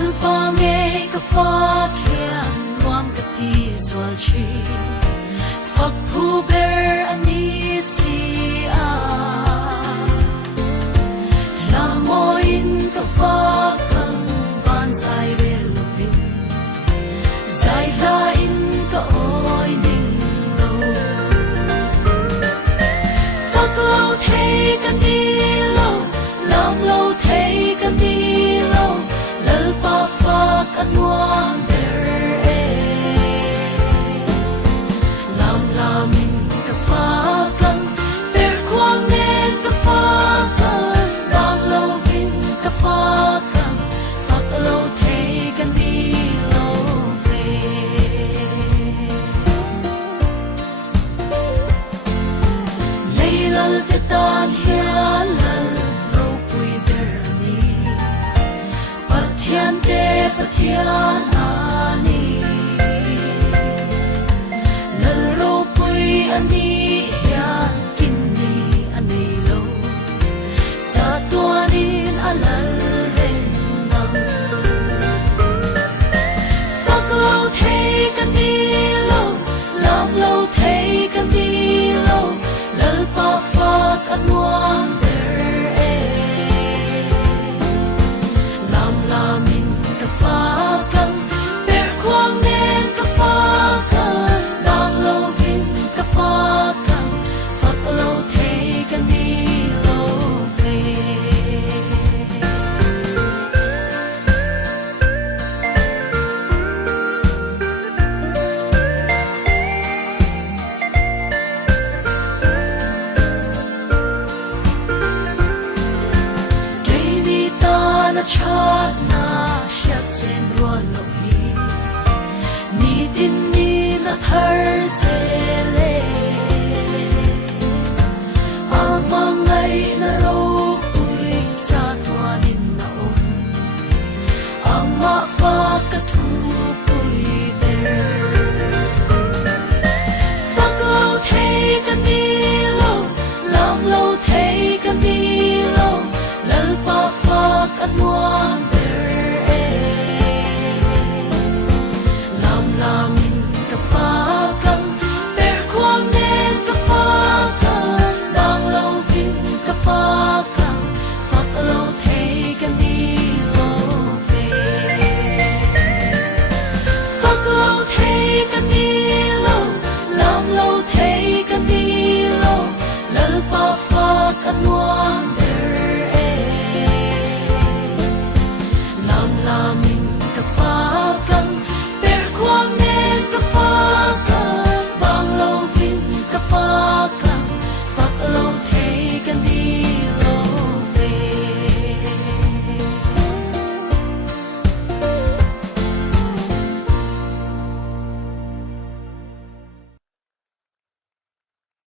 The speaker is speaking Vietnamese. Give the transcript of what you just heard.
Lalpange ka fakyan wam ka tizwal chi Fakpuber anisi Lamoin ka fakang bansay relovin Zay lain ka oy ning lo Faklo thay ka nilo Lam lo thay ka nilo Lalpa fak anwam ber Lam lamin ka fakang ber kwang nen ka fakang Bang lo vin ka fakang Fak lo thay ka nilo ve Leilal te tan hian lal ro pui ber ni Pathian te pathian ani Lal ro pui ani hian kin ni ani lo Cha tuanin alal reng mang Fak lo thay ka ni lo Lam lo thay ka ni lo Lal pa fak anwam ber Lam lamin ka fakang ber kwang nen ka fakang Bang lo vin ka fakang Fak lo thay ka ni lo ve na chat na shat sen ruan lo hi ni tin ni na thar se le amangai na ro pui cha tuanin na om ama fa ka thu